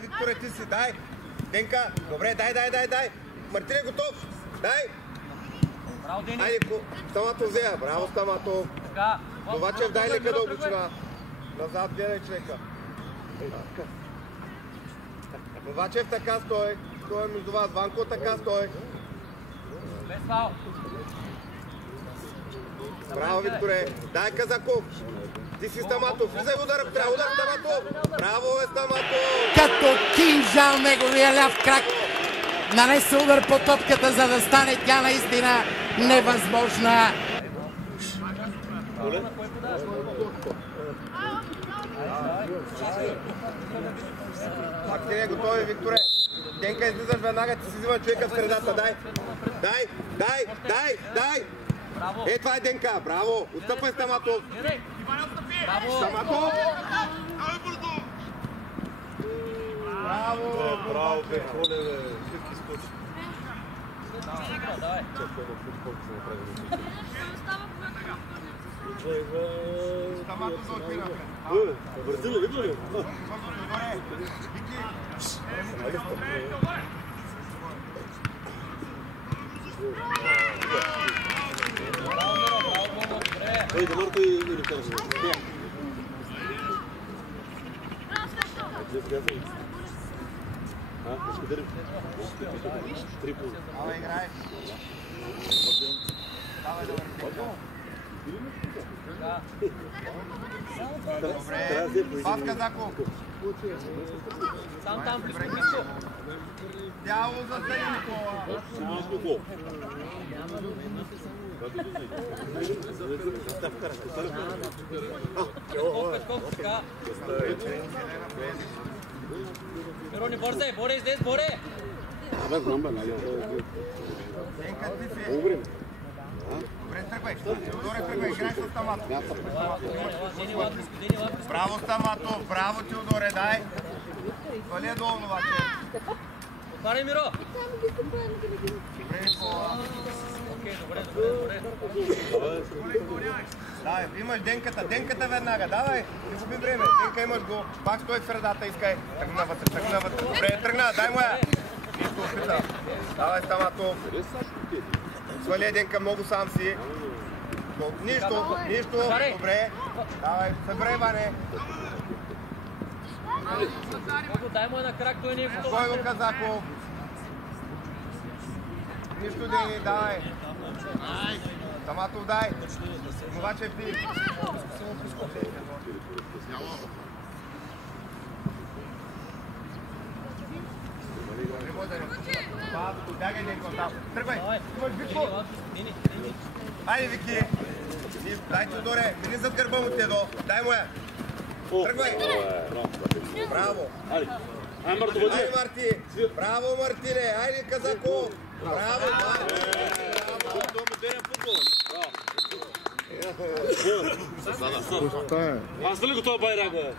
Викторе, ти си, дай! Денка, добре, дай! Мартин е готов! Дай! Браво, Дени! Айде, Стаматов взея, браво Стаматов! Новачев, дай лека дълбочина! Назад гледай човека! Новачев така стой! Той е между вас, Ванко така стой! Без фал! Браво, Викторе! Дай Казаков! Ти си Стаматов! Влизай в удара, трябва удар Стаматов! Браво, Стаматов! Като кинжал неговия ляв крак нанесе удар по топката, за да стане тя наистина невъзможна. Пак ти не е готови, Викторе! Денка, излизаш веднага, ти си взима човека в средата, дай! Е, това е Денка, браво! Отстъпай Стаматов! Стаматов! Браво, бе, коле, бе! Всички скочи. Стаматов за отмина. Бързи ли, видно ли? Ой, да мърто и не кажа. Ще дърим. Трипл. Ала, играй. Давай, добре. Пас Казаков. Сам там, близко. Дяло за Никола. Петков, така. Рони, бързай, боре, излез, боре! Абе, знам бе, нали? Денка, ти си. Добре, тръгвай. Теодоре, тръгвай, играй с Стаматов. Браво, Стаматов, браво, Теодоре, дай. Това ли е долу, Новаче? Отваряй, Миро! Добре, Никола. Окей, добре. Давай, имаш Денката веднага, давай, не губи време, Денка имаш го, пак стой в средата, искай, тръгна вътре, добре, тръгна, дай му я, нищо опита, давай Стаматов, свали Денка, много сам си, нищо, добре, давай, събрай, Ване, Дай му на крак, той не е готов. кой го Казаков, нищо Дени, давай, Стаматов дай, Новачев ти. Бягай, Денко, там. Тръгвай, имаш Вико. Айде, Вики. Дай Теодоре, мини зад гърба му Тедо. Дай му я. Тръгвай. Браво. Айде, Марто, бъде. Айде, Марти. Браво, Мартине. Айде, Казаков. Браво, Марти. Аз дали го това байрак, бе?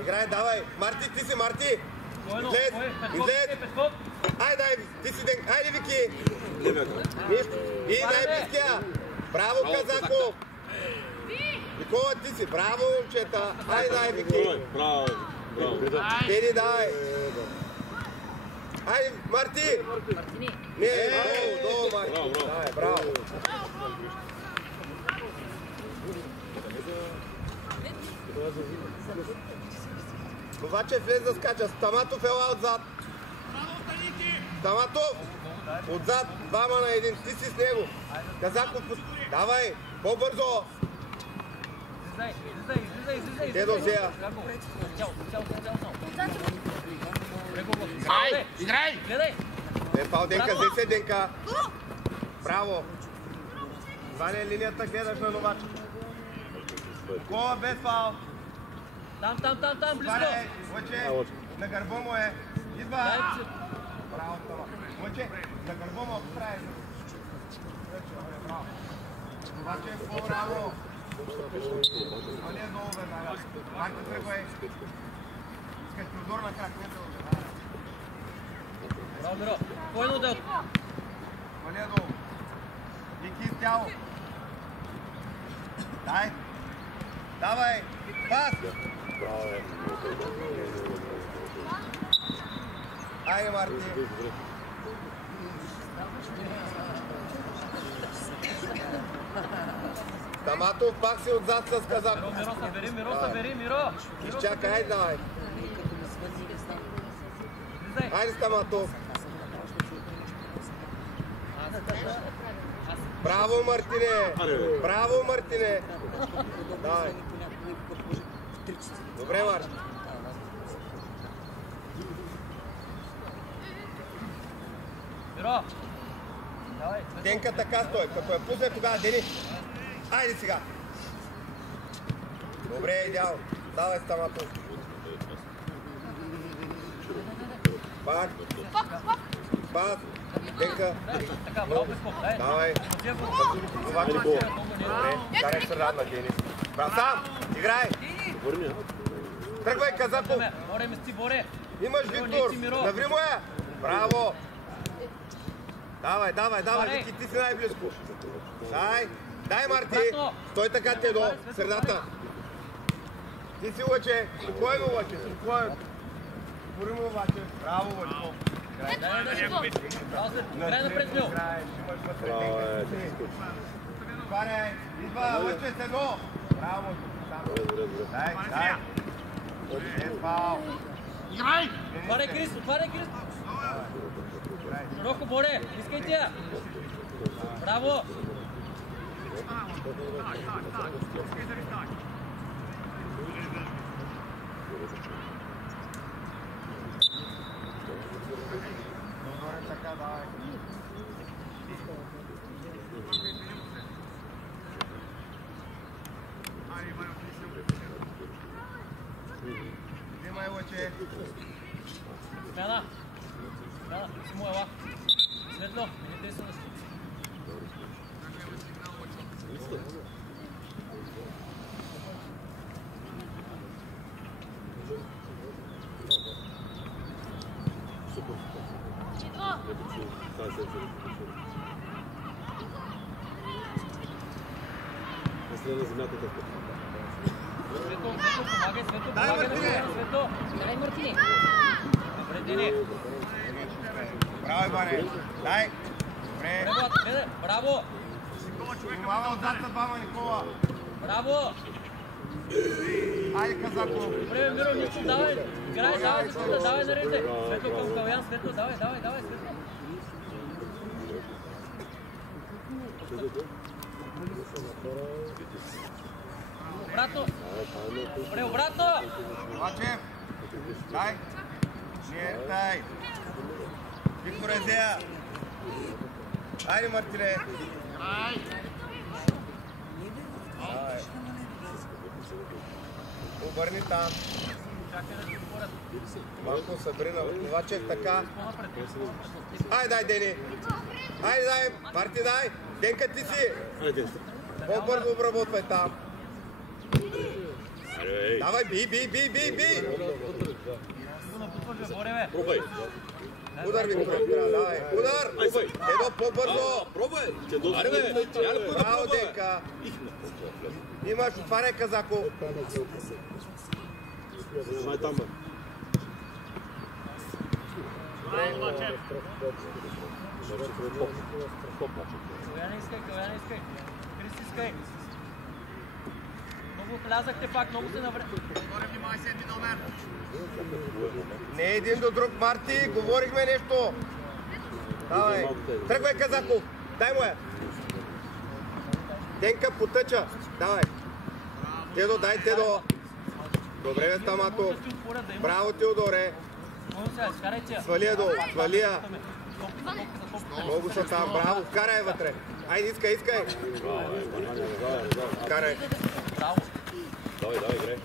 Играй, давай. Марти, ти си, Марти. Излез. Айде, дай, ти си Денка. Айде, Вики. И най-близкия. Браво, Казаков. Никола, ти си. Браво, момчета. Айде, дай, Вики. Браво. Теди, давай. Айде, Марти. Не, долу, Марти. Давай, браво. Новачев влез да скача. Стаматов ела отзад. Стаматов! Отзад, двама на един. Ти си с него. Казаков, давай, по-бързо. Излизай. Те до взея. Ай, играй! Гледай! Е, фал, Денка, взе се, Денка. Браво. Ваня, линията гледаш на Новачев. Кола без фал. Там, близко! Ваня, Лъче, на гърба му е. Идва. Браво, това. Лъче, на гърба му отправи. Браво. Новачев, по-браво. Ваня е долу веднага. Марко, тръгвай. Искаш прозор на крак, не долу. Браво, Миро! Кой на отдел? Ваня долу. Вики с тяло. Дай. Давай! Пас! Айде, Марти! Стаматов пак си отзад с казак. Миро, събери, Миро, събери, Миро! Изчакай, айде давай. Айде, Стаматов. Браво, Мартине! Браво, Мартине! Давай. Добре, Марти. Миро! Давай, Денка така стой. Като я пусне тогава, Дени. Айде сега. Добре, идеал. Давай, Стаматов. Пак. Пак. Денка. така, много безпок, дай. Давай. Това че го. Добре, карай сърдат на Дени. Брат, сам. Играй. Тръгвай, Казаков. Боре, мести, Боре! Имаш Виктор. Наври му я. Браво. Давай, давай, давай, Вики, ти си най-близко. Дай, Марти. Той така те до средата. Ти си Лъче. Спокойно, Лъче, спокойно. Спори му, Лъче. Браво, Лъче. Играй напред, Мил! Паре, идва, Лъче, се до. Браво. Дай. Фал. Играй! Отваряй, Крис, отваряй, Крис! Широко, Боре, искайте я! Браво! Взимай, Лъче. Смяна! Смяна, си му ела! Светло, не действа да си. На земята така. Светло, помагай, Светло, Дай, помагай, Мартине! Светло! Дай, Мартине! Добре, Дени! Браво, Иване. Дай. Добре. Браво! Внимава отзад на двама, Никола. Браво! Айде, Казаков. Добре, Миро, нищо, давай! Играй, давай, секунда, давай, нареждай! Светло към Калян, Светло, давай, Светло! Обратно! Добре, обратно! Лачев. Дай. Не, дай. Виктор Езея. Айде, Мартине. Давай. Обърни там. Чакай да ти отворят. Малко събри на Лачев така. Айде, дай, Дени. Айде, дай. Марти, дай. Денка, ти си. По-бързо обработвай там. Давай, би! Боре, бе! Удар, Виктор, давай. Удар! Едно по-бързо. Пробай! Браво, Денка. Имаш, отваряй, Казаков. Май там, бе. Калян искай! Крис искай! Много влязахте пак, много се навре... Не един до друг, Марти. Говорихме нещо. Давай. Тръгвай, Казаков. Дай му я. Денка потъча. Давай. Тедо, дай, Тедо. Добре, бе, Стаматов. Браво, Теодоре. Свали я долу. Свали я. Много са там. Браво. Вкарай вътре. Айде, искай. Вкарай. Давай, играй.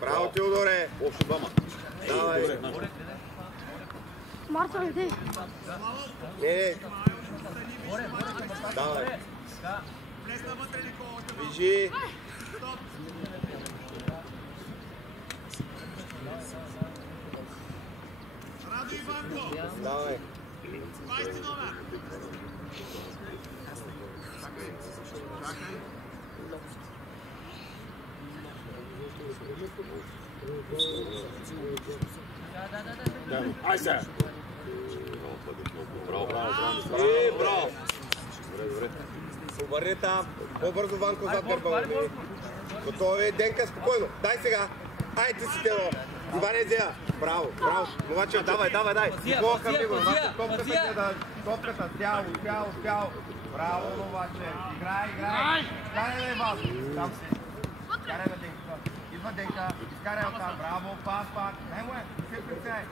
Браво, Теодоре. Общо двама. Давай. Марта, иди! Не. Давай. Вижи. Давай. Ай се! Браво, браво, браво. Браво! Обърни там. По-бързо Ванко зад гърба. Готови. Денка, спокойно. Дай сега. Ай, ти си тело. Иване Зея. Браво, браво. Новачев, давай. Никола към него. Топката. Спял. Браво, Новачев. Играй. Карай на Иван. Там си. Карай на Денка. Идва Денка. Изкарай оттам. Браво, пас. Дай му е. Се прицай.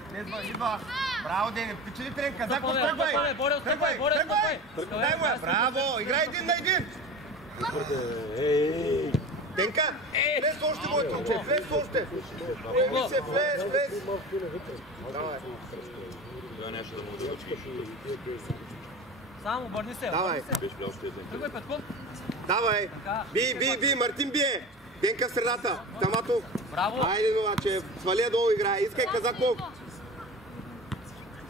Идва. Браво, Дене. Печели трен. Казаков, тръгвай. Тръгвай. Дай му е. Браво. Играй един на един. Денка. Влез още, моето момче. Влез още. Влез. Давай. Само обърни се. Давай. Тръгвай, Петков. Давай. Би. Мартин бие. Денка в средата. Тамато. Браво. Айде, Новачев. Сваля долу играе. Искай Казаков.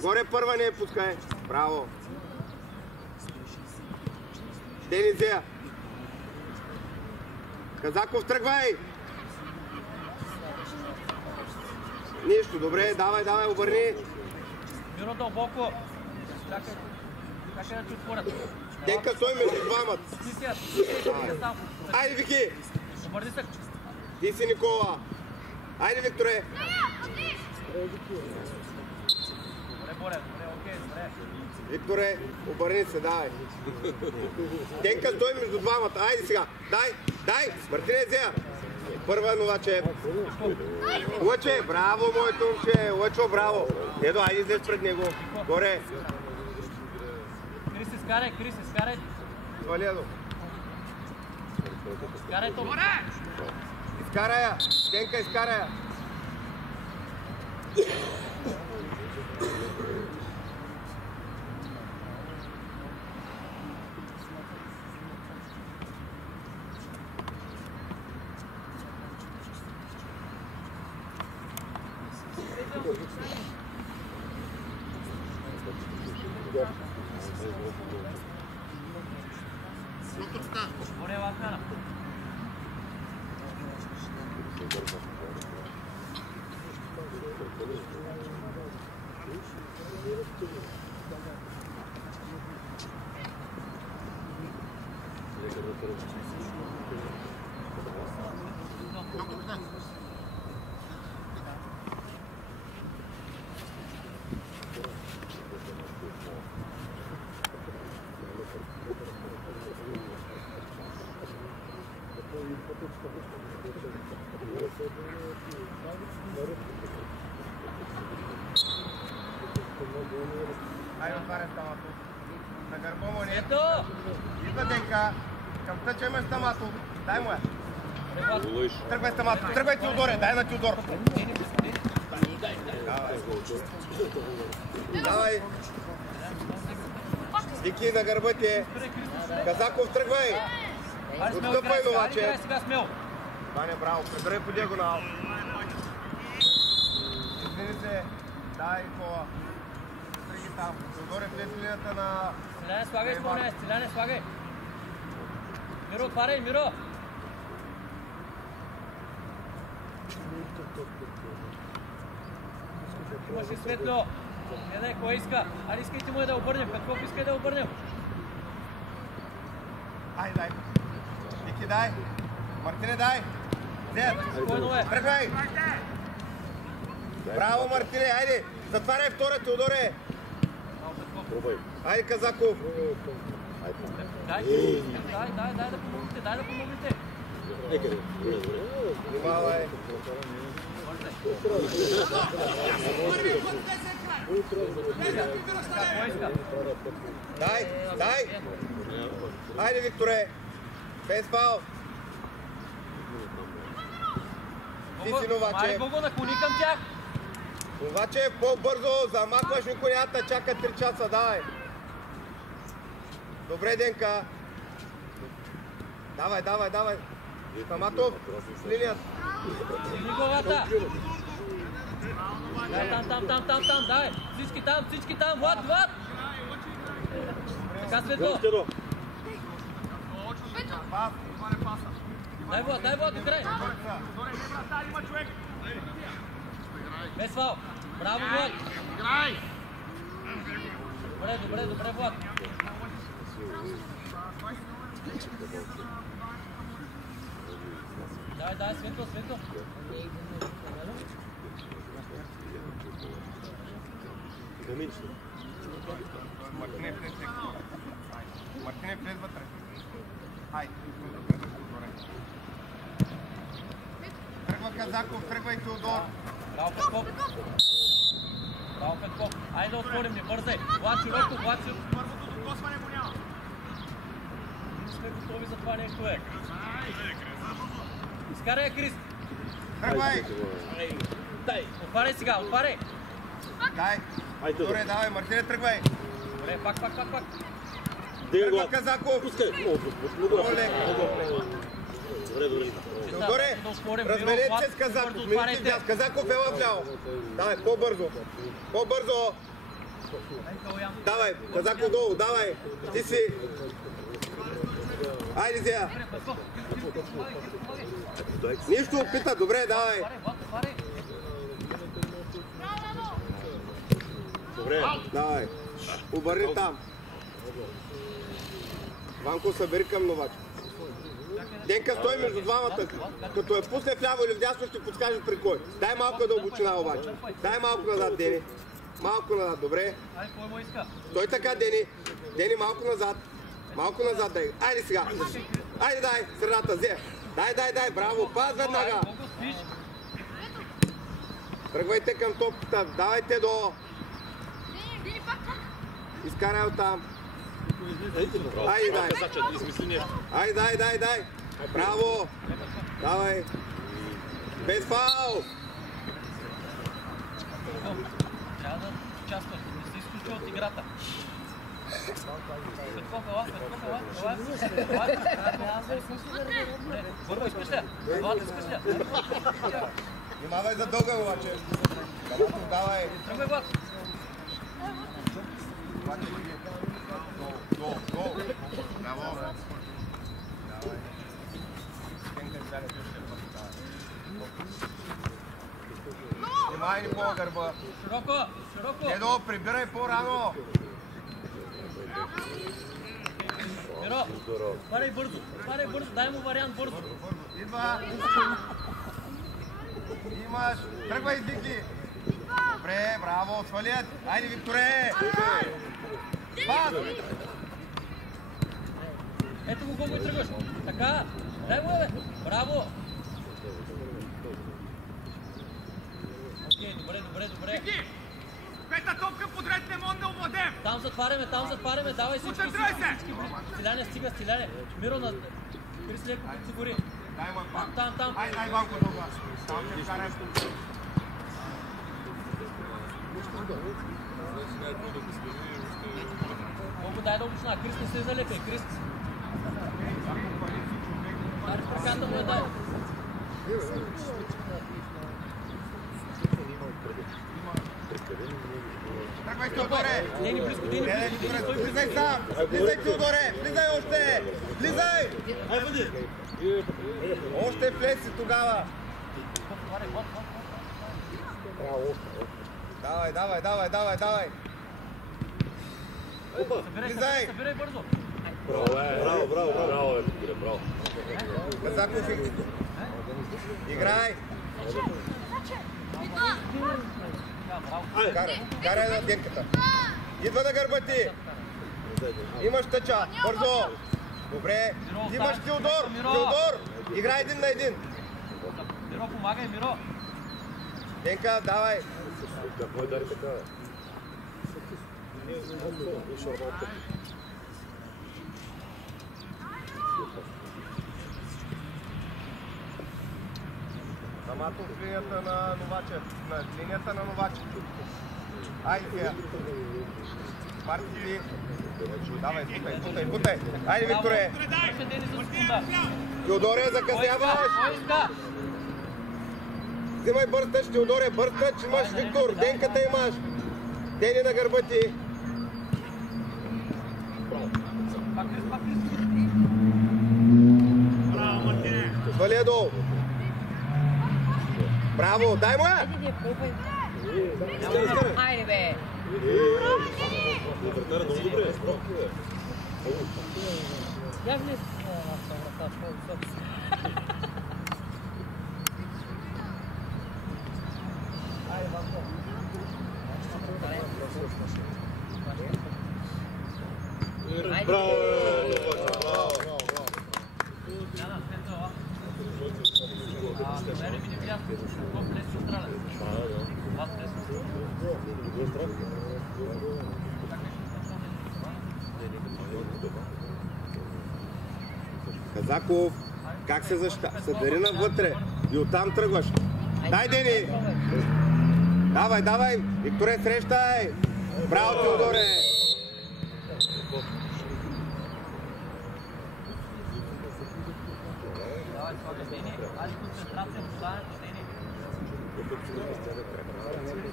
Горе първа не пускай. Браво. Денизея. Казаков, тръгвай. Нищо, добре. Давай, обърни. Миро дълбоко. Чакай да ти отворят. Денка, стой между двамат. Ти сам. Айде, Вики. Обърни се. Ти си Никола. Айде, Викторе. Добре, окей, добре. Викторе, обърни се, давай. Денка, стой между двамата. Айде сега. Дай. Мартине Зея. Първа Новачев. Лъче, браво, моето момче. Лъчо, браво. Едо, айде излез пред него. Горе. Крис, изкарай. Валедо. Изкарай то. Изкарай я. Денка, изкарай я. Горе вахнана. Айде, отваря стамато. На гърба му не. Ето! Идва Денка. Към тъча имаш стамато. Дай му я. Тръгвай стамато. Тръгвай Теодоре. Дай на Теодор. Давай. Вики на гърба ти. Казаков, тръгвай. Отстъпвай, Новачев. Сега смел. Ваня, браво. Предръй по диагонал. Извини се. Дай кола. Стриги там. Теодоре, влез в линията на... Стиляне, слагай. Миро, отваряй, Миро. Имаш и Светло. Дай, кой иска? Айде, искайте му да обърнем. Петков, искай да обърнем. Дай. Вики, дай. Мартине, дай. Тръгвай. Браво, Мартине, айде. Затваряй втора, Теодоре. Айде, Казаков. Дай да помогнете. Внимавай. Дай. Айде, Викторе. Без фаул. Ти си Новачев. Бого, наклони към тях. Новачев, по-бързо. Замахваш ми конята. Чака 3 часа. Давай. Добре, Денка. Давай. Таматов, с линията. Сигни главата. Там, дай. Всички там. Влад. Така, Светло. дай Влад, до край. Без фал. Браво, Влад. Добре, Влад. Дай, светло. Мартине, влез вътре. Хайде. Тръгва Казаков, тръгва и Теодор. Браво, Петков. Айде да отворим, не бързай. Влад широко. Първото докосване го няма. Сме готови за това нещо, е. Изкарай, Крис. Тръгвай. Отваряй сега, отваряй. Дай. Добре, давай, Мартине, тръгвай. Добре, пак. Тръгва Казаков. Оле. Добре, разменете се с Казаков. Минути вляз. Казаков е вляво. Давай, по-бързо. Давай, Казаков долу, давай. Ти си. Айде сега. Нищо опита, добре, давай. Добре, давай. Обърни там. Ванко, събери към Новачо. Денка, стой между двамата. Като е пусне вляво или вдясно, ще подскажеш при кой. Дай малко дълбочина обаче. Дай малко назад, Дени. Малко назад, добре. Стой така, Дени. Дени, малко назад. Малко назад, дай. Айде сега. Айде, дай, средата, взе. Дай, браво, паз веднага. Тръгвайте към топката, давайте до... Изкарай оттам. Айде, дай. Браво. Давай. Без фаул. Трябва да участваш, не си изключва от играта. Петков, ела. Първо искаш ли? Влад, искаш ли? Внимавай за дълга, обаче. Давай. Тръгвай, Влад. Гол. Браво. Внимай ни по гърба. Широко. Едо, прибирай по-рано. Миро, парай бързо, дай му вариант бързо. Идва. Имаш. Тръгвай, Дики. Добре, браво, свалят. Айде, Викторе. Пас. Ето го колко и тръгваш. Така, дай му, бе. Браво. Окей, добре. Пета топка подред не можем да овладеем. Там затваряме, давай всички. Стиляне, стига. Миро на Крис леко подсигури. Дай му пак. Там. Ай, Ванко, долга. Там ще вкарам. Колко дай дълбочина, Крис не се залепе, Крис. Ръката му дай. Тръгвай, Теодоре! Дени близко. Влизай сам! Влизай, Теодоре! Влизай още! Влизай! Още влез си тогава! Давай! Влизай! Събирай бързо. Браво. Казаков, играй! Карай на Денката. Идва на гърба ти. Имаш тъча. Бързо. Добре. Имаш Теодор. Играй един на един. Миро, помагай, Миро. Денка, давай. Кой дари така? Самата от линията на Новачев. На линията на Новачев. Айде сега. Марти. Давай, бутай. Айде, Викторе. Теодоре, закъсняваш. Взимай бърз тъч, Теодоре, бърз тъч. Имаш Виктор. Денката имаш. Дени на гърба ти. Свали я долу. Браво, дай му я! Айде, бе! Вратаря много добре, справки, бе. Я влез на врата, по-високо си. Айде, Ванко. Браво, Яна, след това. Мене ми не видя, колко лесно страля. Вас лесно. Казаков, как се защита? Събери навътре и оттам тръгваш. Дай, Дени! Давай, давай! Викторе, срещай! Браво, Теодоре! Давай, слагай Дени. Айде концентрация, поставянето Дени.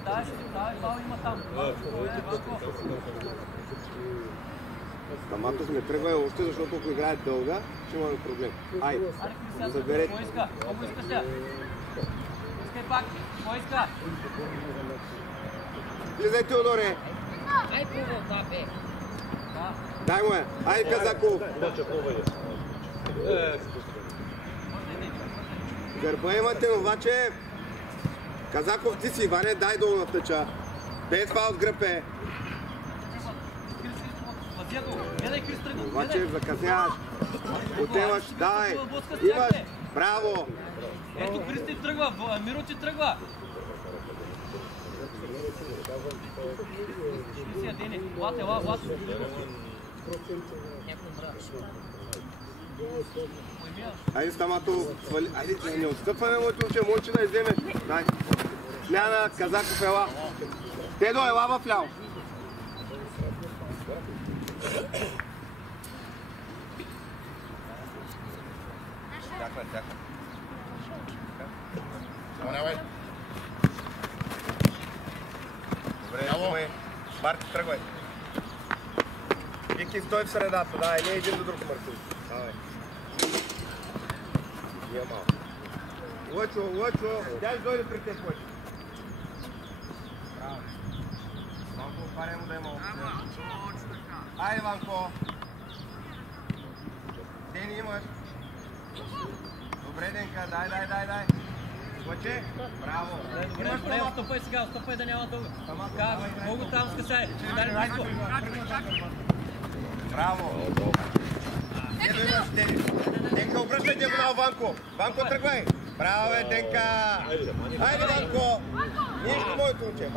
Давай, бал има там. Стаматос ме тръгва още, защото ако играе дълга, ще имаме проблем. Айде, заберете. Кой иска? Кой иска сега? Искай пак. Кой иска? Влизай, Теодоре! Ай, пробвал това, бе! Дай му я! Айде, Казаков! Гърба имате, обаче... Казаков, ти си, Иване, дай долу на тъча. Без фаул с гръб. Обаче закъсняваш. Отиваш, давай. Имаш. Браво. Ето Кристи тръгва, Миро ти тръгва. Си, Дени, ела. Айде, Стамато, свали. Айде, не отстъпваме, моето момче, може да изземеш. Дай. Смяна, Казаков, ела. Тедо, ела в ляво. Чакай. Добре, Марти, тръгвай. Вики, стой в средата, дай, не един до друг Мартин. Давай. Лъчо, тя ще дойде при теб, Лъчо. Браво. Ванко, отваря му да има опция. Айде, Ванко. Дени имаш. Добре, Денка, дай. Лъче, браво. Добре, стопай да няма дълга. Много там скъсай. Браво. Ето имаш, Дени. Денка, обръщай диагонал, Ванко. Ванко, тръгвай. Браво, Денка. Айде, Ванко. Нищо, моето момче.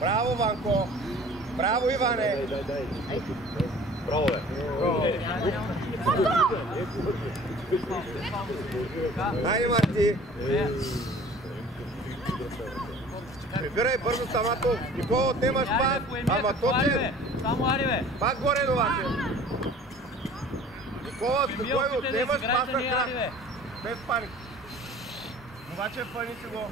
Браво, Ванко. Браво, Иване. Браво, бе. Айде, Марти. Прибирай бързо, Стамато. Никола, отнемаш пак. Ама точен. Само ари, бе. Пак горе, Новаче. Никола, спокойно, отнемаш пак на крак. Без паник. Новаче, пани си го.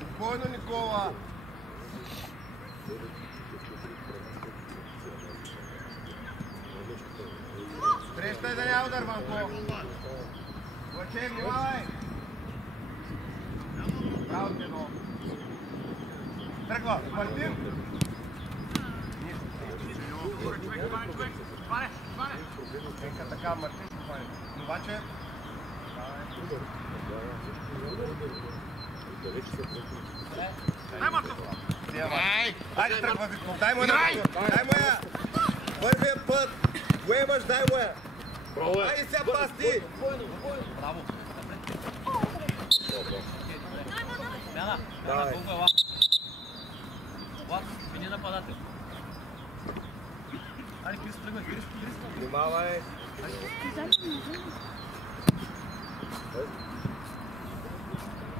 Спокойно, Никола. Срещай да няма удар, Ванко. Лъче, внимавай. Браво, Тено. Тръгва, Мартин. Нека така, Мартин. Обаче... Айде, тръгва, Виктор. Дай му я. Първия път. Го имаш, дай му я. Айде сега пасти. Браво. Смяна, колко е Влад, вини нападател. Айде, Крис, тръгвай, Крис. Внимавай.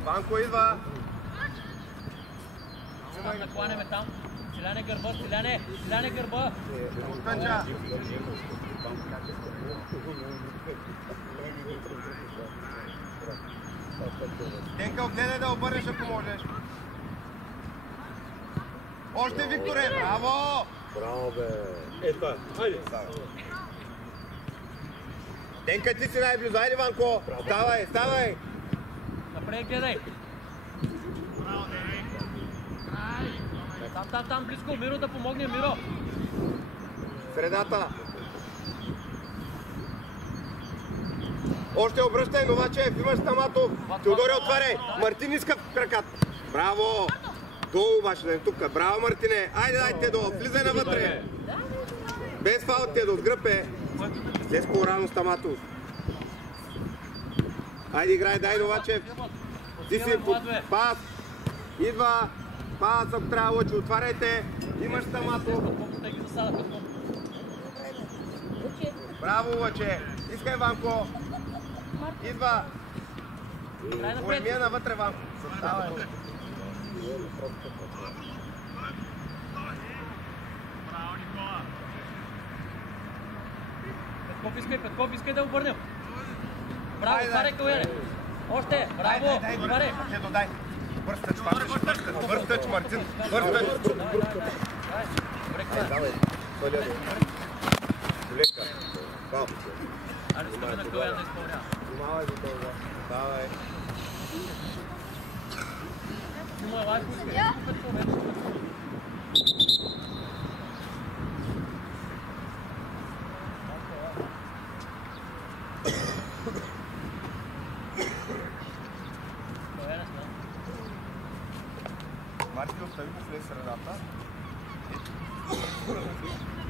Ванко идва. Там накланяме там. Стиляне гърба. Останча. Денка, гледай да обърнеш, ако можеш. Още, Викторе, браво! Браво, бе! Това, хайде! Денка, ти си най-близо, айде, Ванко! Ставай, ставай! Напред гледай. Там, близко, Миро да помогне, Миро. Средата. Още обръщай, Новачев, имаш Стаматов. Теодоре, отваряй. Мартин иска в краката. Браво! Долу обаче, да е тук. Браво, Мартине. Айде, дай, Тедо, влизай навътре. Без фаул, Тедо, с гръб е. Слез по-рано, Стаматов. Айде, играй, дай, Новачев. Ти си пас. Идва. Пас, ако трябва, Лъчо, отваряйте. Имаш Стаматов. Браво, Лъче. Искай, Ванко. Идва. Поемия навътре, Ванко. Давай. Петков, искай да обърнем. Браво, отваряй, Калуяне. Още, браво, отваряй. Ето, дай. Бърстъч, Мартин. Бърстъч. Давай. Лека. Браво. Айде, скъпи на Калуяне да изпълнява. Внимавай за това. Давай. Има лайко, искай. Марти, остави го след средата.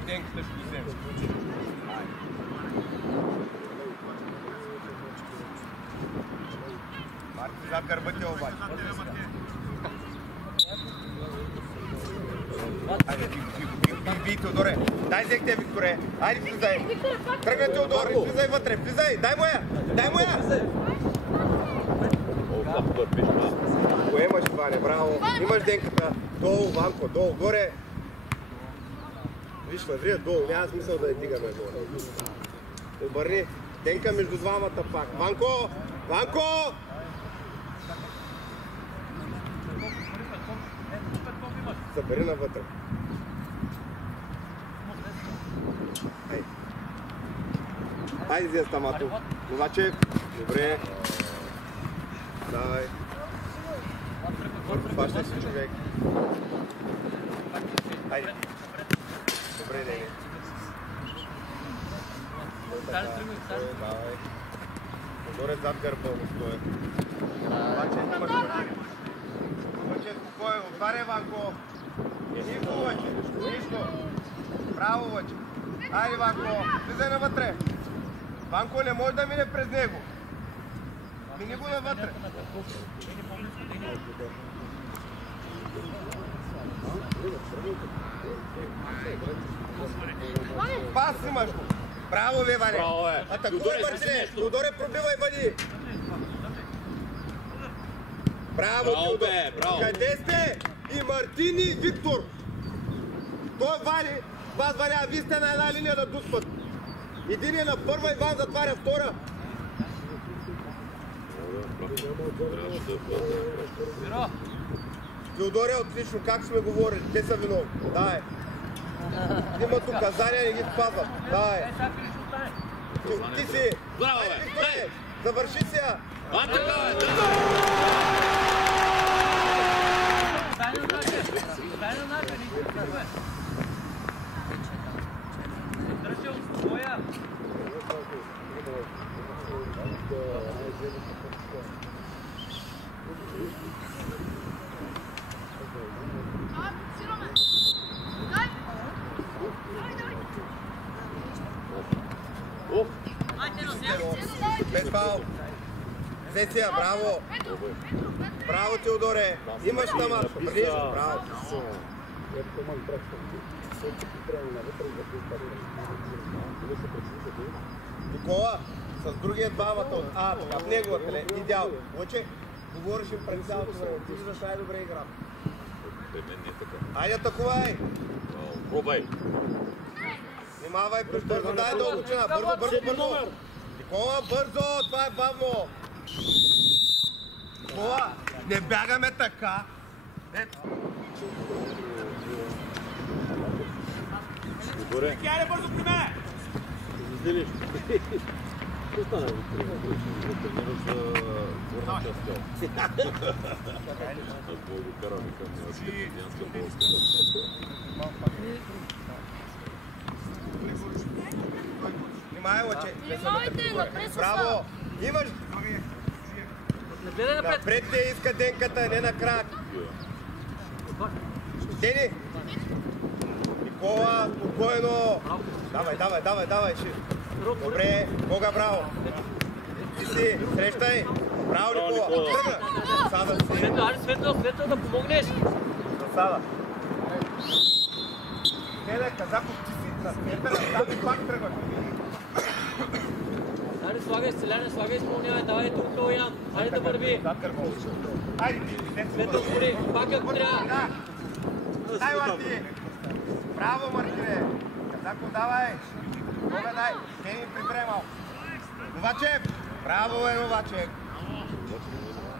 Денката ще ги вземе. Марти, зад гърбата обаче. Айде, бий, Теодоре. Дай зехте, Викторе. Айде, влизай. Тръгна, Теодоре. Влизай вътре. Влизай. Дай му я. Дай му я. Поемаш, Ваня, браво. Имаш Денката. Долу, Ванко, долу, горе. Виж, Вадрия, долу. Няма смисъл да я дигаме горе. Обърни. Денка между двамата пак. Ванко! Ванко! Събери навътре. Айде, вие Стаматов. Новачев. Добре. Давай. Фащай си, човек. Айде. Добре, Дени. Давай. Отгоре зад гърба му стоя. Лъче, имаш пари. Лъче, спокойно. Отваряй, Ванко. Нищо, Лъче. Нищо. Браво, Лъче. Айде, Ванко. Влизай навътре. Ванко не може да мине през него. Мини го навътре. Пас имаш го. Браво, бе, Ваня. Браво, бе. Атакувай, Мартине. Теодоре, пробивай, бъди. Браво, Теодоре. Къде сте? И Мартин и Виктор. Той Вали, вас, Ваня, вие сте на една линия да дуспат. Един е на първа, Иван затваря втора. Теодоре, отлично, как сме говорили? Те са виновни. Давай. Имат указания, не ги спазват. Давай. Ти си. Браво, бе! Завърши си я. Без фаул. Сесия, браво. Браво, Теодоре. Имаш Стаматов. Браво. Никола, с другия двамата от в неговата ли? Идеал. Лъче, говориш им пред цялото време. Ти виждаш най-добре игра. Айде, атакувай. Пробай. Внимавай, бързо, дай дълбочина. Бързо. Никола, бързо, това е бавно. Никола, не бягаме така. Ето. Добре. Кяре, бързо при мене! Разделиш. Какво стана? Тренираш за горна част. Бой го караме към Янска Полска. Внимай, лъче. Внимайте, напред са. Браво. Имаш. Не гледай напред. Напред те иска денката, не на крак. Дени. Никола, спокойно. Давай. Добре, Бога, браво. Ти си, срещай. Браво, Никола. Сада си. Светло, да помогнеш. Засада. Не, Казаков, ти си на смета на тази пак тръгваш. Айде, слагай Стиляне, слагай изпълнявай, давай тук Ян. Айде да върви. Айде, Светло, спори, пак ако трябва. дай, Марти. Браво, Мартине. Казаков, давай. Бога, дай. Кени, прибере малко. Новачев. Браво, Новачев.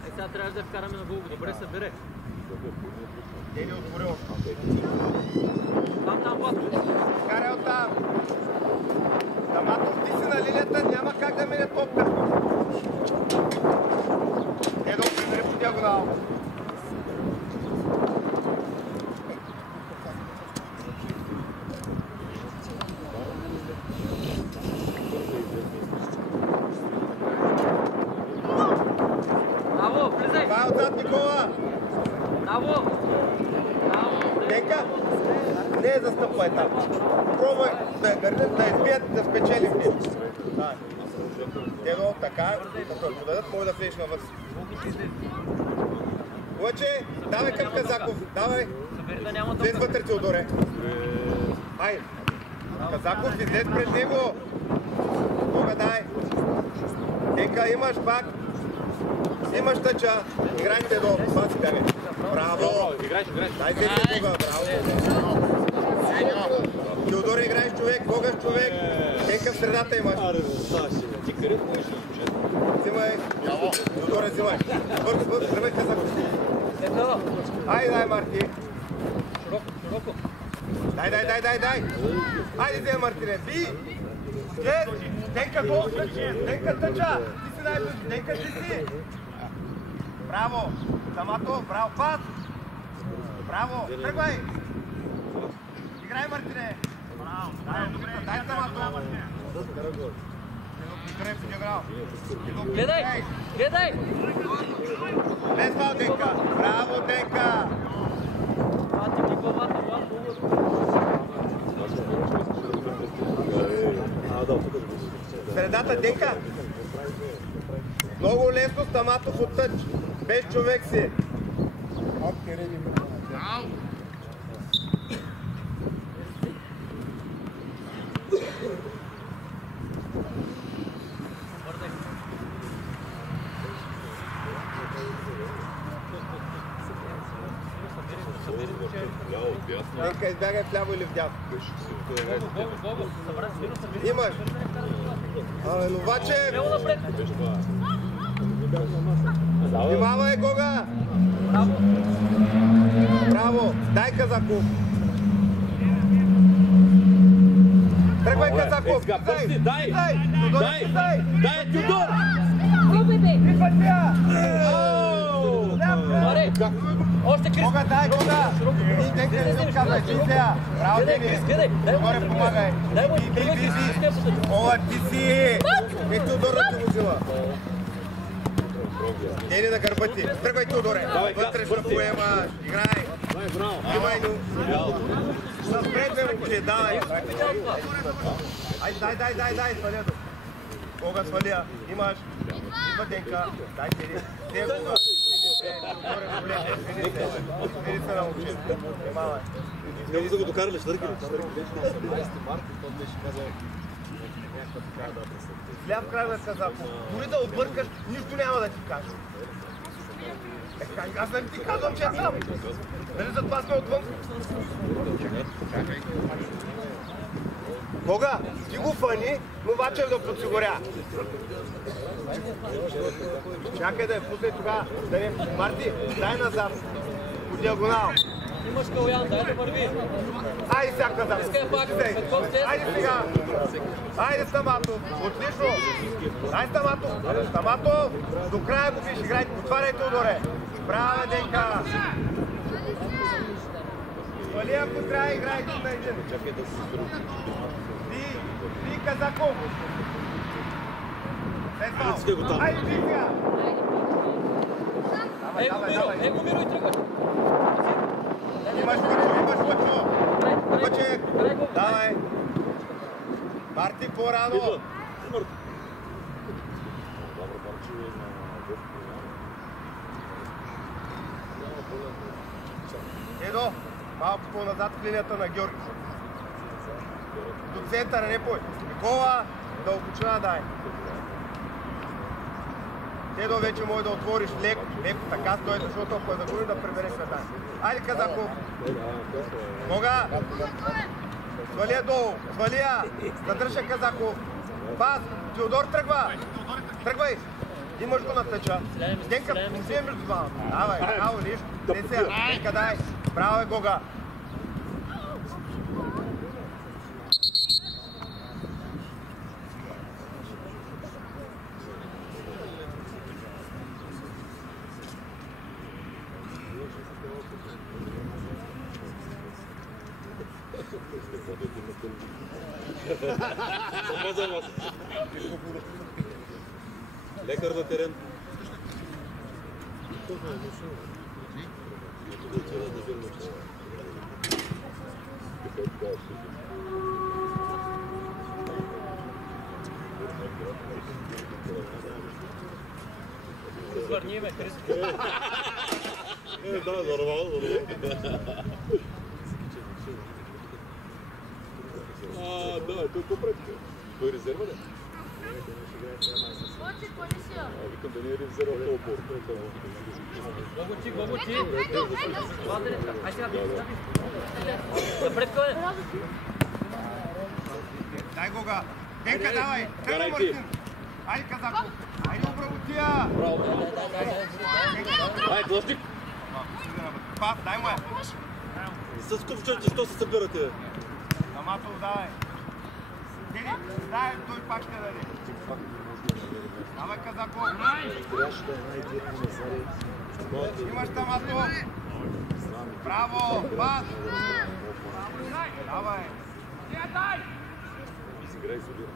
Сега трябваше да я вкараме на Волго. Добре, събере. Дели отворил. Там, Батко. Карай оттам. Даматов, ти си на линията, няма как да мине топката. Не да прибери по диагонал. Браво, влизай. Това е отзад, Никола. Браво. Денка, не е застъпвай там. Пробвай да избият, да спечелим ние. Tego, така, като я подадат, може да влезеш навъз. Лъче, давай към Казаков, давай. Влез вътре, Теодоре. Ай, Казаков, излез пред него. Бога, дай. Денка, имаш пак. Имаш тъча. Играйте до. Това си бягай. Браво. Дай зелен Бога, браво. Теодор, играеш човек, Богаш човек. Денка в средата имаш. Взимай. Теодоре, взимай. Бързо, тръгвай Казаков. Айде, дай, Марти. Широко. Дай. Айде, взимай, Мартине. Би. Денка, гол. Денка тъча. Ти си най-близо. Денка, ти си. Браво. Самато, браво. Пас. Браво. Тръгвай. Играй, Мартине. Браво. Дай Самато. Играй по диагонал. Гледай. Без фал, Денка. Браво, Денка. Средата, Денка. Много лесно Стаматов от тъч. Без човек си. Денка, избягай вляво или вдясно. Имаш. Новачев. Внимавай, Гога. Браво. Дай Казаков. Тръгвай, Казаков. Дай, Теодор. Още Крис! Гога, дай, Гога! И Денка не се отказвай, ти сега! Браво, Дени! Горе помагай! Би! О, ти си! Е, Теодор да ти го взила! Дени на гърба ти! Тръгвай, Теодоре! Вътрешна поема! Играй! Имай го! Напред, бе, момче! Давай! Дай! Сваля до! Гога, сваля! Имаш! Има Денка! Дай, Дени! Те, Гога! Види се на момче. Внимавай. Не да го докарали, ще дърги. Ляв край на Казаков. Дори да отбъркаш, нищо няма да ти кажа. Аз не ти казвам, че е там. Нали за това сме отвън? Кога? Ти го фани, но Вачев да подсигуря. Чакай да я пусне тогава. Марти, дай назад. По диагонал. Имаш Калуян, дай да върви. Айде сега назад. Искай пак, Петков след. Айде сега. Айде Стаматов. Отлично. Айде Стаматов. Стаматов. До края го биш. Играйте. Отваряй Теодоре. Браво, Денка. Вали, ако трябва, играйте на един. Чакай да се срути. Ти Казаков. Айде, ти сега. Его Миро и тръгваш. Имаш Лъчо. Лъче. Давай. Марти по-рано. Едо, малко по-назад в линията на Георги. До центъра, не пой. Никола, дълбочина дай. Едо вече може да отвориш леко, така стои, защото ако е да губи да прибереш света. Айде Казаков. Кога? Свалия долу, свалия. Задържа Казаков. Пас, Теодор тръгва. Тръгвай. Имаш го на тъча. Денка, вземи между двамата. Давай, ало, нищо. Не сега, Денка дай. Браво е Гога. Лекар на терен. Върни ме, Крис. Да, нормално. Да, той попредка. Той резерва ли? Викам да не е резерва в този отбор. Гого ти. Ай сега, напред кой? Дай Гога. Денка, давай. Тръгна Мартин. Айде Казаков. Айде обработия. Ай, длъжник. Пас, дай му я. С ковчето, що се събирате? Стаматов, давай. Дели, дай, той пак ще даде. Давай Казаков. Имаш Стаматов. Браво, пас. Давай. Изиграй изолира.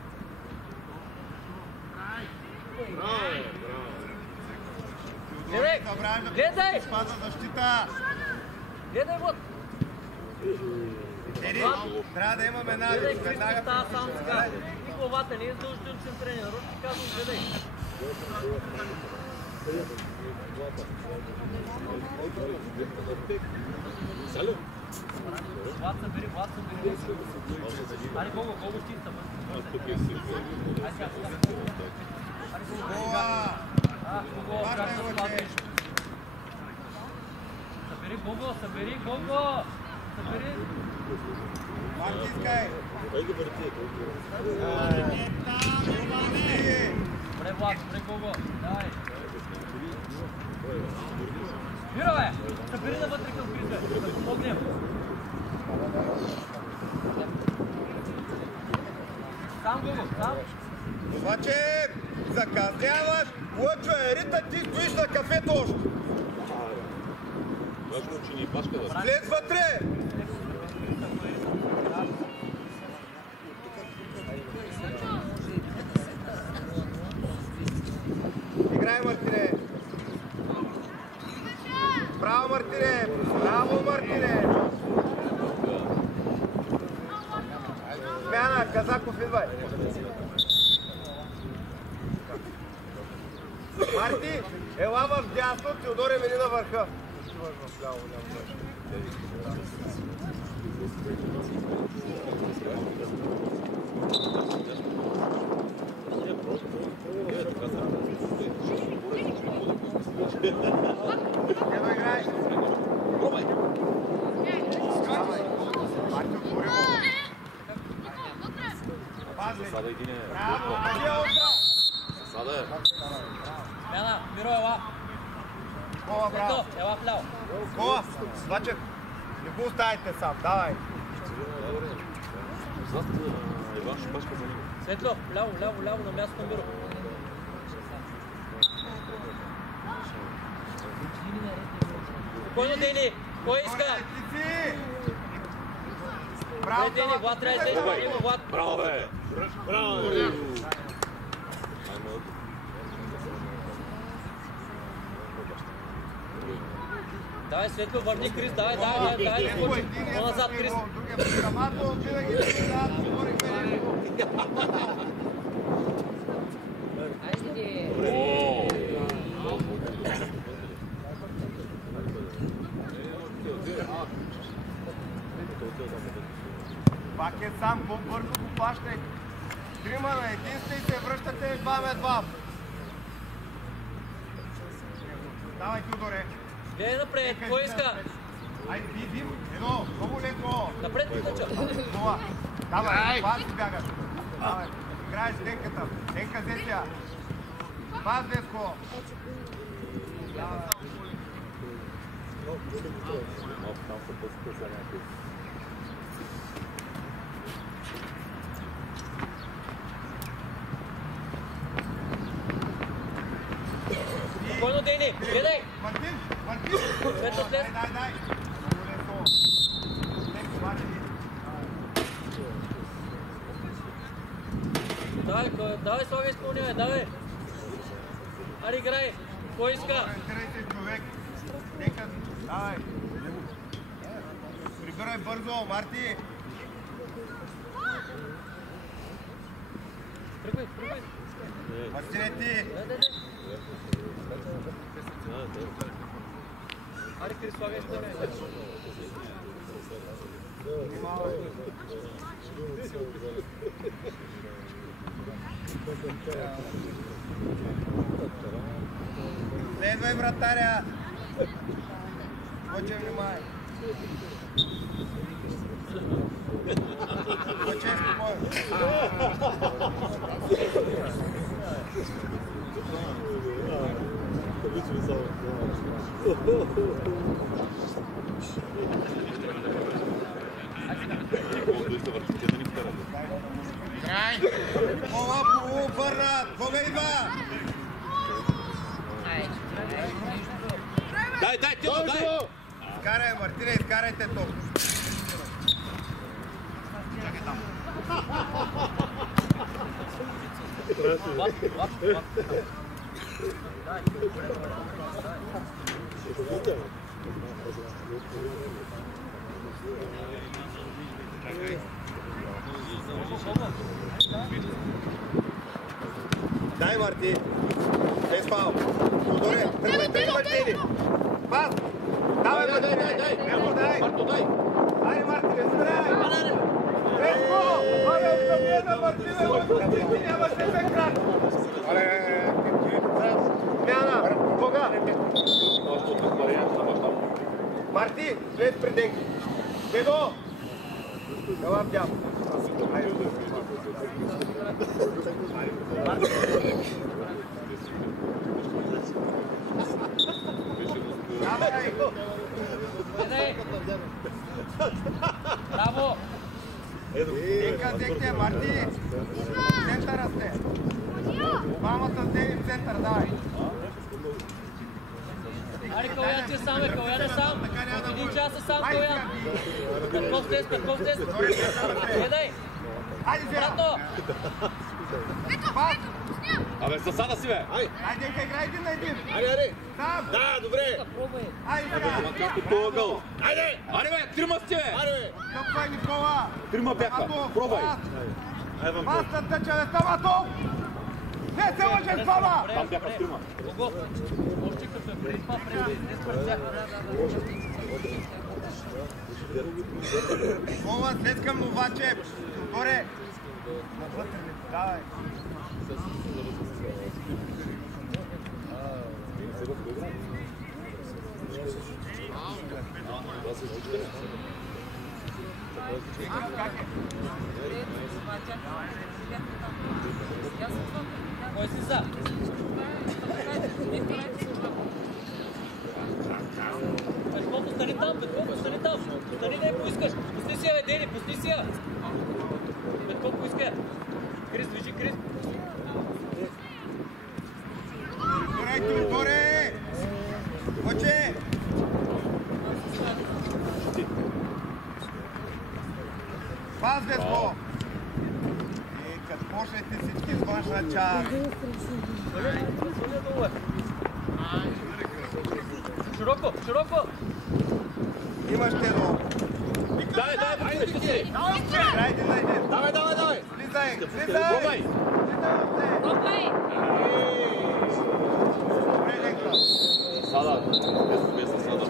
Гледай! Спазва защита. Гледай вот! Ери, трябва да имаме навик. Гледай, Крис става сам сега. И главата не е задължително, че съм тренер. Ти казвам, гледай. Салю? Влад събери. Аре, Гого чиста, бъде. Ай сега. Гола. Гого, събери Гого! Марти, искай. Ай ги върти. Добре, Влад, добре, Гого. Давай. Миро, бе! Събери навътре към Крис, да помогнем. Сам, Гого, сам. Обаче, закъсняваш. Лъчо е рита, ти стоиш на кафето още. Важно, че ни пашка да. След вътре. Играй, Мартине. Браво, Мартине. Браво, Мартине. Смяна, Казаков, идвай. Марти, ела в дясно, Теодоре мини на върха. Едно играй. Сада един е. Браво! Сада е. Мяна, Миро, ела. Кола, браво! Ела вляво. Кола! Значи, не го оставите сам, давай! Зад Иван Шипашка за него. Светло, ляво, на място на Миро. Спокойно, Дени! Кой иска? Браво, Дени, Влад трябва да излезе. Влад. Браво, бе! Браво! Давай, Светло, върни Крис, давай, по-назад, Крис. Айде, Пак е сам, по-бързо го плащай. Трима на един сте и се връщате 2-2. Давай, Тюдоре. Гледай напред, кой иска? Айде, би, едно, много леко. Напред, Петъча. Това. Давай, пас си бягаш. Давай, играеш с Денката. Денка зетя. Пас, Деско. Давай. Там се пъсите за някакви. Спокойно, Дени, гледай. Мартин! Светло, слез. Дай. Много леко. Давай, слага изпълнявай, давай. Ари, играй. Кой иска? Ориентирайте човек. Нека, давай. Прибирай бързо, Марти. Пригай. Мартине ти. Ари, Крис, слага изпълнявай. Следвай, вратаря! Очень внимай! Очень спокойно! Кола по-обърнат! Кога идва? айде. Дай, Тило, дай! Изкарай, Мартине, изкарайте топ! Дай, Марти! Без фаул! Добре, тръгвай, Мартини! Пас! Давай, Мартини! Дай! Ай, Мартини, спирай! Леско! Ай, отъмена, Мартина, Мартини, нямаш ефект крак! Мяна! Кога? Марти, след преденки! Бего! Ела вдясно! Браво! Денка, взехте, Марти! Центъра сте! Двамата сте в център, давай! Ари, Калуян ти е сам, Калуян е сам! Един час е сам, Калуян! Петков тест! Гледай! Айде, сега! Брато! Пас! Абе, засада си, бе! Айде, Денка, играй един на един! Айде! Сам! Да, добре! Айде, сега! Ама както този ъгъл! Айде! Айде, бе! Трима сте, бе! Айде, Къпвай, Никола! Трима бяха! Пробвай! Паста тъча, не става топ! Не се лъжеш, баба! Там бяха трима. Ого! Още като е преди това, не спъртях. Кола, след към Новаче! Горе! Навътре, давай! Как е? Кой си са? Петков, остани там, Петков, остани там. Остани да я поискаш. Пусни си я, бе, Дени, пусни си я. Петков, поиска я. Крис, движи, Крис. Горе, горе! Оче! Паз, Веско! И като почнете всички с външна част. Широко, широко! Имаш Тедо. Давай, давай, пусти! Играй един на един. Давай, давай, давай! Слизай, слизай! Пробай! Пробай! Добре, Ленка. Сада, без сада.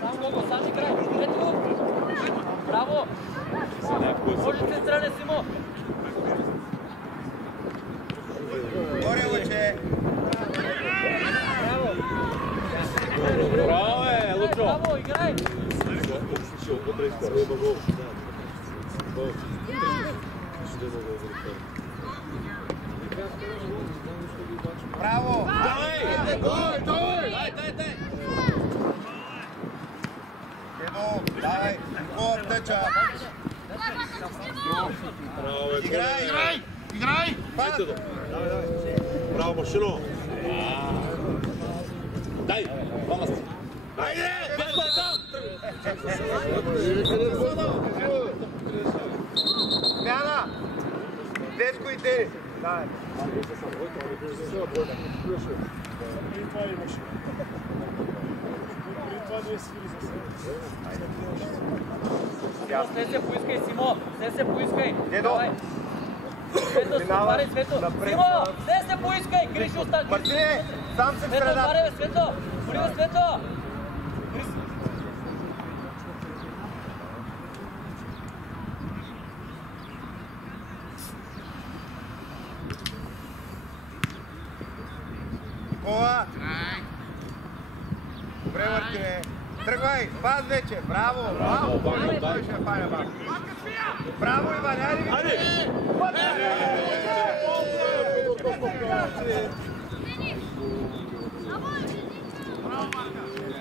Сам го, сам играй! Ето го! Браво! Може се стране, Симо! Горе, Лъче! Браво! Браво, е, Лучо! Браво, играй! Браво! Давай! Давай, давай! Дай! Тедо, давай! Хубава тъча! Играй! Играй! Пас! Браво, машино! Дай! Вама сте! Айде! Бяхме там! Смяна! Деско и Дени! Давай! Сне се поискай, Симо! Сне се поискай! Дедо! Давай! Свето, отваряй, Свето! Симо! Сне се поискай! Криш, остани! Мартине! Сам се в Свето, средата! отваряй, Свето! Бори, Свето! Крис! Никола! Добре, Мартине! Тръгвай! Паз вече! Браво! Браво! Той ще файна бак! Браво, Иван! Айде!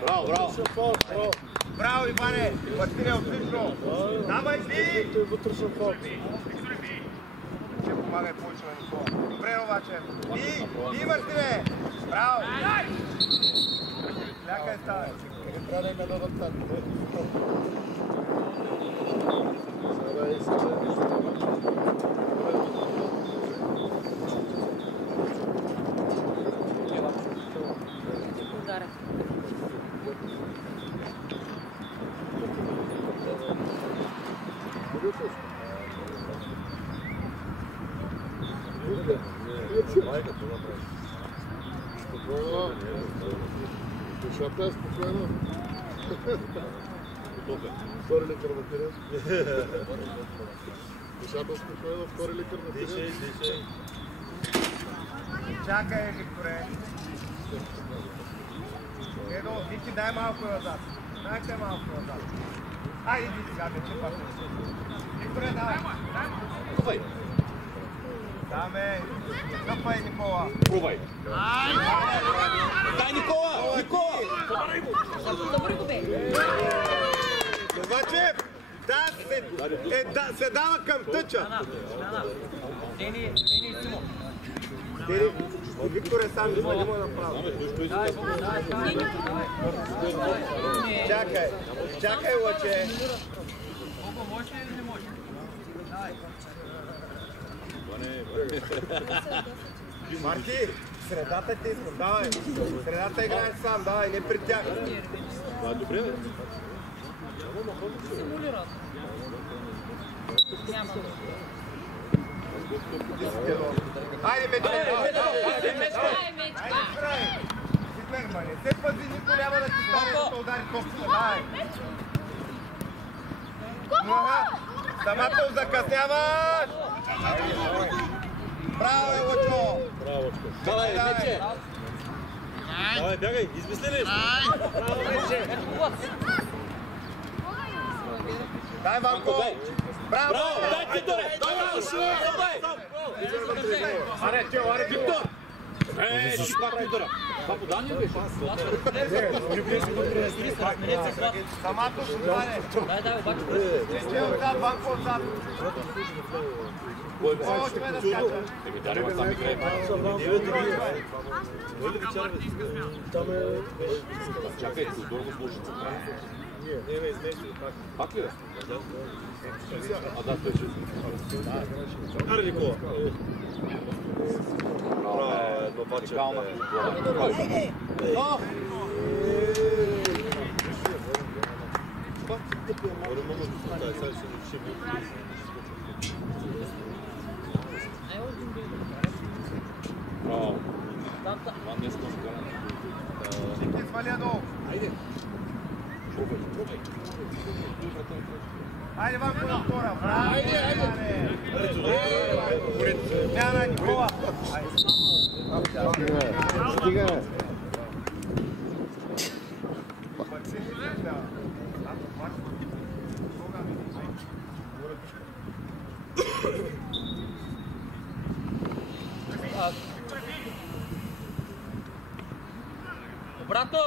Браво, браво! Браво, Иване! Мартине, отлично! Давай си! Ще помагай повече на Никола. Добре, обаче! И Мартине! Браво! Лякай ставай! Ударя. Душата е спокойно. Втори лекар на терен. Душата спокойно, втори лекар на терен. Чакай, Викторе. Едо, Вики, дай малко назад. Дайте малко назад. Айде, иди сега, вече пак. Викторе, давай. Пробай! Даме. Къпай, Никола. Пробай! Дай, Никола! Никола! Добри го бе! Обаче, се дава към тъча. Дени и Симо! Викторе сам не може да направи. Чакай, чакай, Лъче. Колко може или не може? Давай! Марти, средата ти искам, давай. Средата играеш сам, давай, не при тях. Това е добре, бе. Симулират. Няма. Айде, Мечка! Ай, мечка! Не се пази, никой няма да ти стане да удари топката, давай. Самата закъсняваш! Браво, Лъчо! Браво, Лъчко. Давай, Мече! Давай, бягай, измисли ли? Браво, Мече! Ето го! Дай, Ванко! Браво! Дай, Тидоре! Аре, Тео, аре, Виктор! Ще пак Тидора. Това подание беше? Самато ще даде. Дай, обаче. Че отзад, Ванко отзад. Кой Още ме да скача. Еми, Дарева сам играе. Чакай, Тидор го слуша. Пак ли да? А да, той ще. Аре, Никола. Кална. Браво. Това не е скъсно. Ти сваля долу. Айде, Ванко, на втора. Браво! Айде! Мяна, Никола. Стига. Обратно!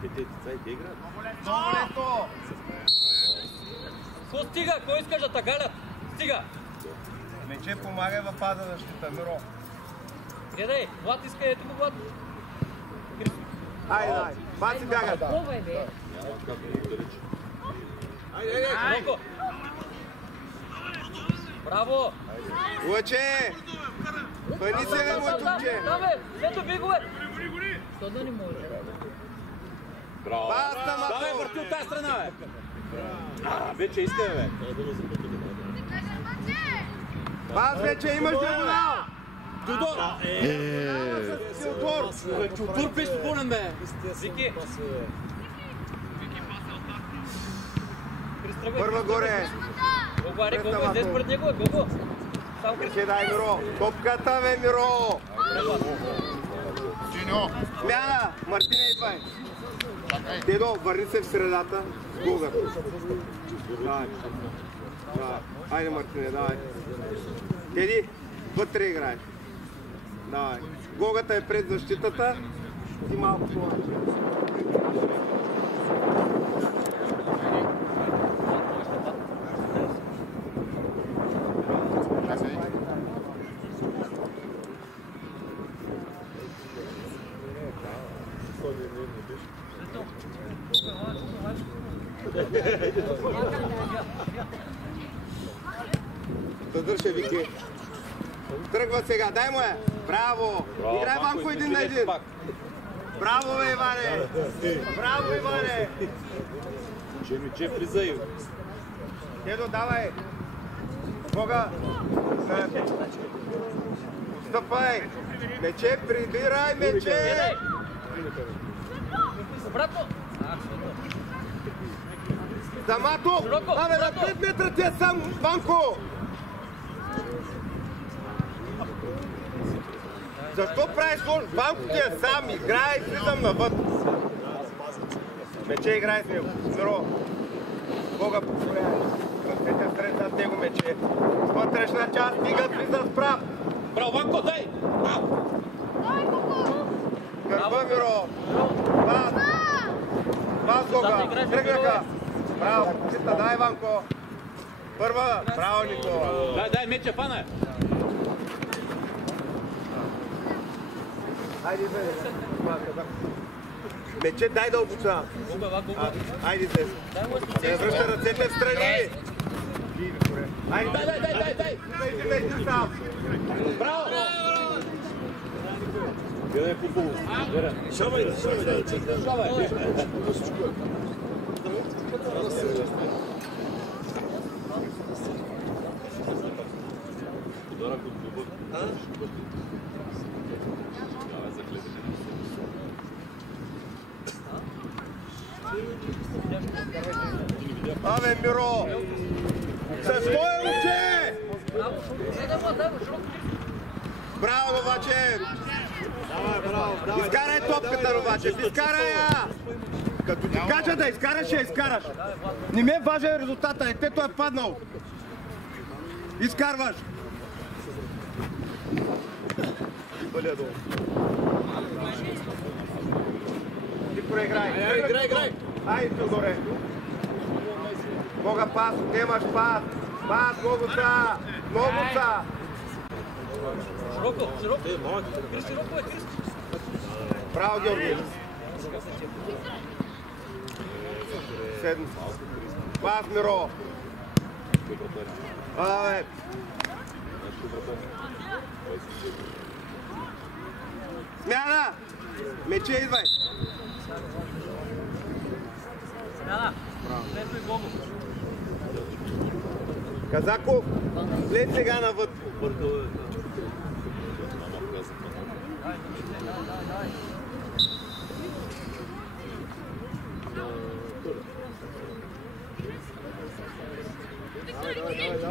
Много лето. Ко стига? Кой искаш да тъгалят? Стига! Мече помагай в пада защита, Миро. Гледай, Влад иска, ето го Влад. Айде, дай. Баци бяга. Такова е, бе. Роко! Браво! Лъче! Пъни се, бе, Лъчовче! Да, бе! Ето бигове! Що да не може? Браво. Баста, Мато! Давай, върти от тази страна, бе. Вече искаме, бе. Бас, вече имаш диагонал! Тодор! Теодор! Тодор беше спълнен, бе. Вики! Първа горе! Гого, аре, Гого, излез пред него, Гого! Само Мече, дай, Миро! Топката, бе, Миро! Смяна! Мартина, идвай! Дедо, върни се в средата с Гогата. Давай. Айде, Мартине, давай. Теди, вътре играй. Давай. Гогата е пред защитата. Ти малко повече. Задържа, Вики. Тръгва сега, дай му я. Браво! Играй, Ванко, един на един. Браво, бе, Иване! Браво, Иване! Мече влизай. Дедо, давай! Бога! Стъпай! Мече, прибирай, мече! Обратно! Самато! Абе, на 5 метра ти е сам, Ванко! Защо правиш лош? Ванко ти е сам, играй, слизам навън. Мече, играй с него. Миро. Бога позволява. Ръцете сред зад него, мече. Вътрешна част, стига, слиза с прав. Браво, Ванко, дай! Гърба, Миро. Бас. Бас, Гога. Тръгнаха. Браво, почита, дай, Ванко. Първа. Браво, Никола. Дай, мече, фана! Айде, бе. Мече, дай дълбоца. Айде, се. Не връща ръцете в страни. Айде, дай. Дай сам. Браво! Гледай футбол. Шабай. Абе, Миро! С твое момче! Браво, Новачев! Изкарай топката, Новачев! Изкарай я! Като ти кажа да изкараш, ще изкараш. Не ми е важен резултата, детето е паднал. Изкарваш. Ти проиграй. Играй. Айде, Тодоре. Мога пас, отнемаш пас. Пас, много са. Широко. Крис, широко е, Крис. Браво, Георги. Седми. Пас, Миро. Абе. Смяна! Мече идвай! Смяна! Лето и Богу. Казаков, след сега навъд.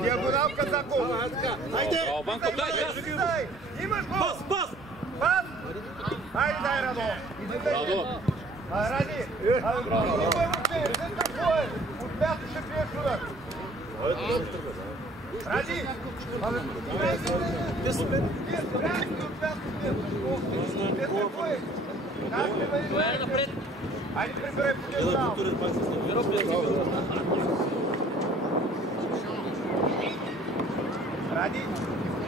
Диагонал, Казаков! Хайде! Имаш го! Пас! Хайде, дай, Радо! Радо! Ради! Имай момче, след какво е? От място ще пиеш удар! Ради! Той е напред. Айде, прибирай по диагонал! Ради,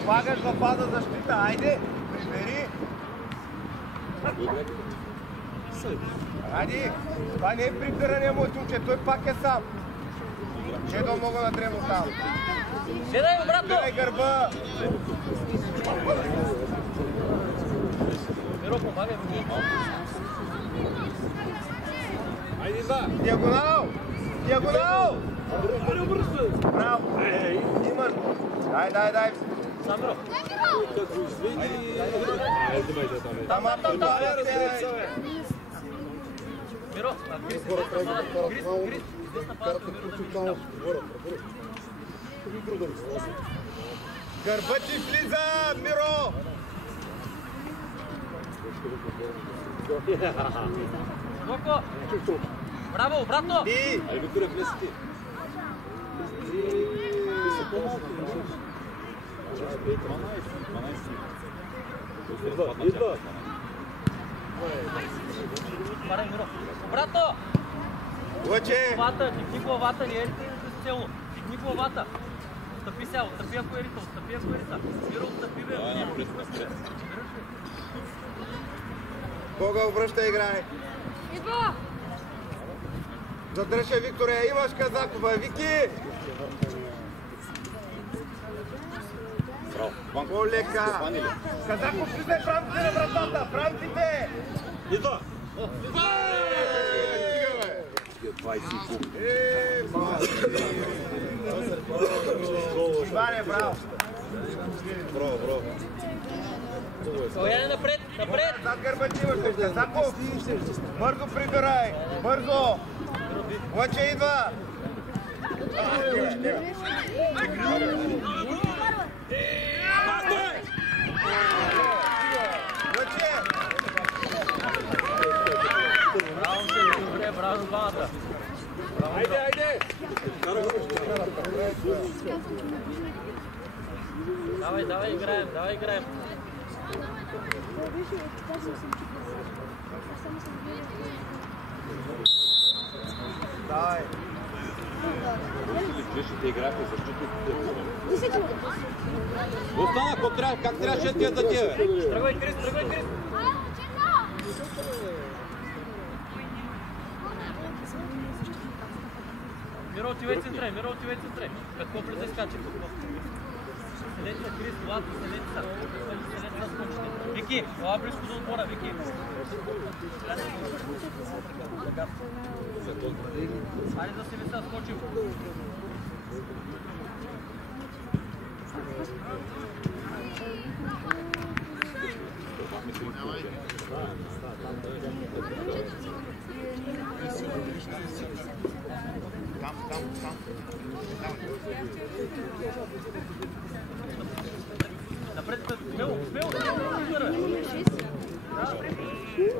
пагаш във фаза защита, айде, прибери! Ради, това не е прибиране, моето момче, той пак е сам. Чедо много на древно там. Седай обратно! Прибирай гърба! Миро, помагай ми. Айде, да! Диагонал! Браво! Имаш! Дай! Сам, Миро. Като извини... Тама, Миро, Крис, Крис, гърба ти влиза, Миро! Доко! Браво, обратно! Ти! Айде, Виктория, влез ти. Идва! Парай, Миро. Обратно! Лъче! Главата, дигни главата, не е ли с цело? Дигни главата. Отстъпи сега, отстъпи ако е рита. Миро, отстъпи, бе. Бога, обръща, играй! Идва! Задръжа, Виктория, имаш Казакова, Вики! По-лека! Казаков, влизай в рамките на вратата! В рамките! Идва! Иване, браво! Браво! Каляне напред! Зад гърба ти имаш, Казаков! Бързо прибирай! Бързо! Лъче идва! Лъче! Браво, двамата! Айде! Давай, играем! Давай! Вижте, играха защитите. Остана, как трябваше тия да тия? Тръгвай, Крис! Миро, отивай центре! Петко влезе и скача. Седете, Крис, Влад, седете са скочите. Вики, това близко до отбора, Вики. Хайде да се не са скочим. Напред, смело,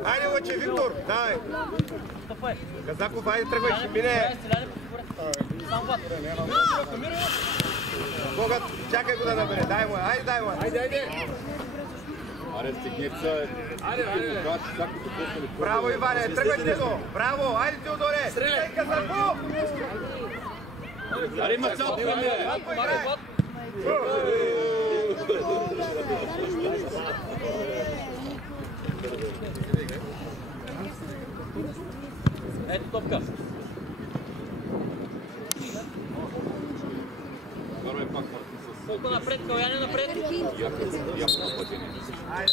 Айде, лъче, Виктор, давай. Стъпай. Казаков, айде, тръгвай, ще мине. Сам Влад. Богът, чакай го да набере, дай му, айде, дай му. Айде. Аре, стигница. Айде. Браво, Иване, тръгвайте го. Браво, айде, Теодоре. Стреляй, Казаков. Аре, има цял време. Ето топка. Колко напред, Каляне напред. Айде,